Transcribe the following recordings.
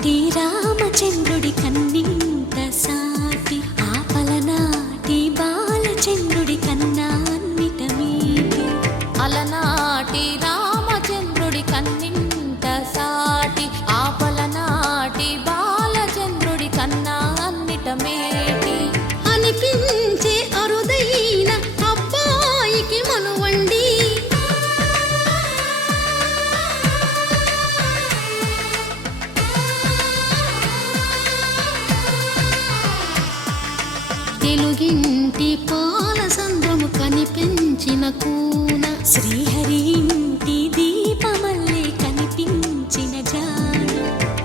అలనాటి రామచంద్రుడి కన్నింత సాటి ఆపలనాటి బాలచంద్రుడి కన్నా అన్నిట మీటి. అలనాటి రామచంద్రుడి కన్నింత సాటి ఆపలనాటి బాలచంద్రుడి కన్నా అన్నిట మేటి అనిపించే అరుదైన అబ్బాయికి మనువండి. తెలుగింటి పాల సంద్రము కనిపించిన కూన శ్రీహరి ఇంటి దీపమల్లే కనిపించిన జాడ.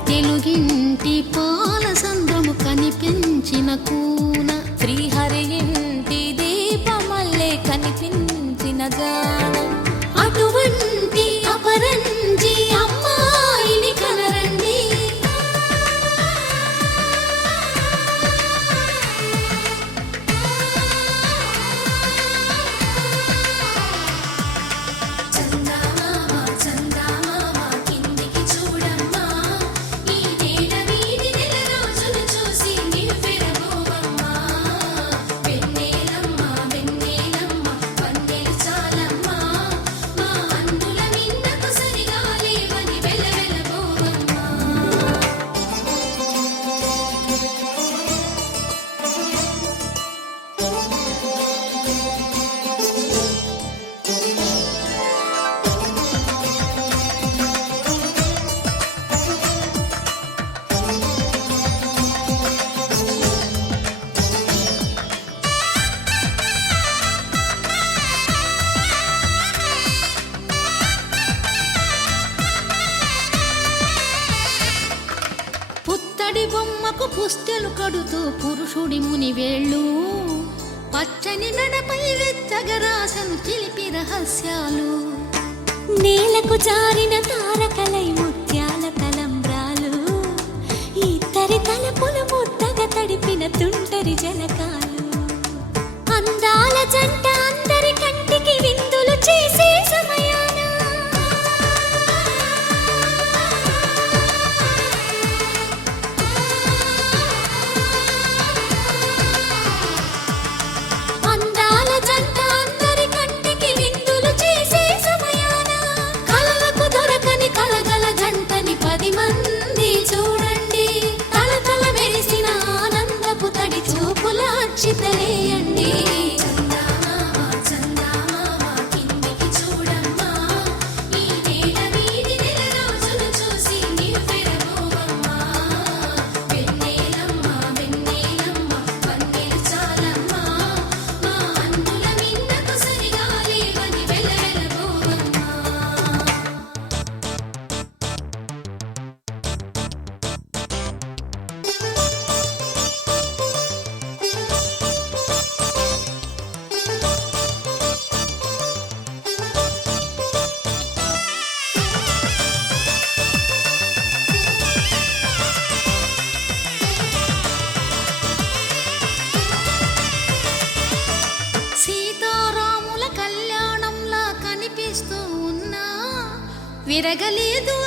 తెలుగింటి పాల సంద్రము కనిపించిన కూన శ్రీహరి ఇంటి దీపమల్లే కనిపించిన జాడ. అటువంటి అపరంజి అమ్మాయిని కనరండి. పుత్తడి బొమ్మకు పుస్తెలు కడుతూ పురుషుడి ముని వేళ్ళు పచ్చని నడపై వెచ్చగరాసను చిలిపి రహస్యాలు. నేలకు జారిన తారకలై ముత్యాల తలంబ్రాలు ఇద్దరి తలపులు ముద్దగా తడిపిన తుంటరి జలకాలు. అందాల జంట అందరి కంటికి విందులు చేసే సమయాన చితలేయండి. సీతారాముల కళ్యాణంలా కనిపిస్తూ ఉన్నా విరగలేదు